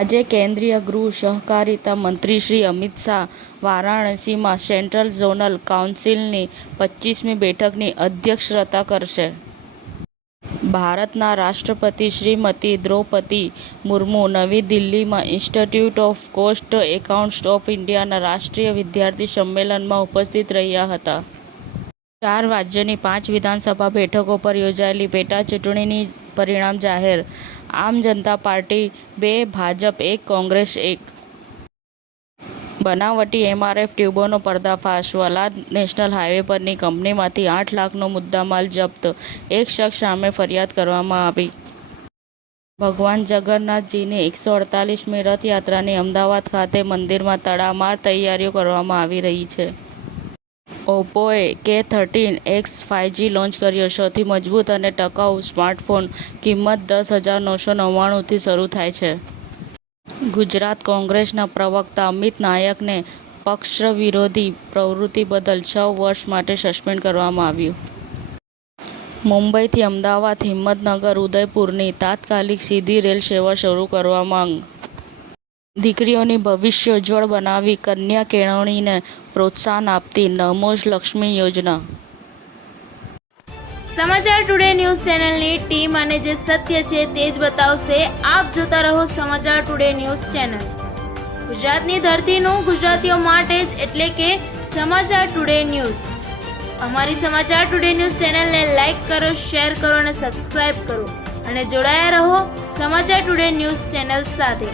આજે કેન્દ્રીય ગૃહ સહકારિતા મંત્રી શ્રી અમિત શાહ વારાણસીમાં સેન્ટ્રલ ઝોનલ કાઉન્સિલની 25મી બેઠકની અધ્યક્ષતા કરશે. ભારતના રાષ્ટ્રપતિ શ્રીમતી દ્રૌપદી મુર્મુ નવી દિલ્હીમાં institute of cost accountants of ઇન્ડિયાના રાષ્ટ્રીય વિદ્યાર્થી સંમેલનમાં ઉપસ્થિત રહ્યા હતા. 4 રાજ્યોની 5 વિધાનસભા બેઠકો પર યોજાયેલી પેટા ચૂંટણીની પરિણામ જાહેર. આમ જનતા પાર્ટી 2, ભાજપ 1, કોંગ્રેસ 1. બનાવટી એમઆરએફ ટ્યુબોનો પર્દાફાશ. વલાદ નેશનલ હાઈવે પરની કંપનીમાંથી 8 લાખનો મુદ્દામાલ જપ્ત. એક શખ્સ સામે ફરિયાદ કરવામાં આવી. ભગવાન જગન્નાથજીની 148મી રથયાત્રાની અમદાવાદ ખાતે મંદિરમાં તડામાર તૈયારીઓ કરવામાં આવી રહી છે. ઓપ્પોએ K13X 5G લોન્ચ કર્યો. સૌથી મજબૂત અને ટકાઉ સ્માર્ટફોન. કિંમત 10,999થી શરૂ થાય છે. ગુજરાત કોંગ્રેસના પ્રવક્તા અમિત નાયકને પક્ષવિરોધી પ્રવૃત્તિ બદલ 6 વર્ષ માટે સસ્પેન્ડ કરવામાં આવ્યું. મુંબઈથી અમદાવાદ, હિંમતનગર, ઉદયપુરની તાત્કાલિક સીધી રેલ સેવા શરૂ કરવા માંગ. દીકરીઓની ભવિષ્ય ઉજ્જવળ બનાવી કન્યા કેળવણીને પ્રોત્સાહન આપતી નમોજ લક્ષ્મી યોજના. સમાચાર ટુડે ન્યૂઝ ચેનલની ટીમ અને જે સત્ય છે તે જ બતાવશે. આપ જોતા રહો સમાચાર ટુડે ન્યૂઝ ચેનલ. ગુજરાતની ધરતીનું ગુજરાતીઓ માટે જ, એટલે કે સમાચાર ટુડે ન્યૂઝ. અમારી સમાચાર ટુડે ન્યૂઝ ચેનલને લાઈક કરો, શેર કરો અને સબસ્ક્રાઇબ કરો અને જોડાયા રહો સમાચાર ટુડે ન્યૂઝ ચેનલ સાથે.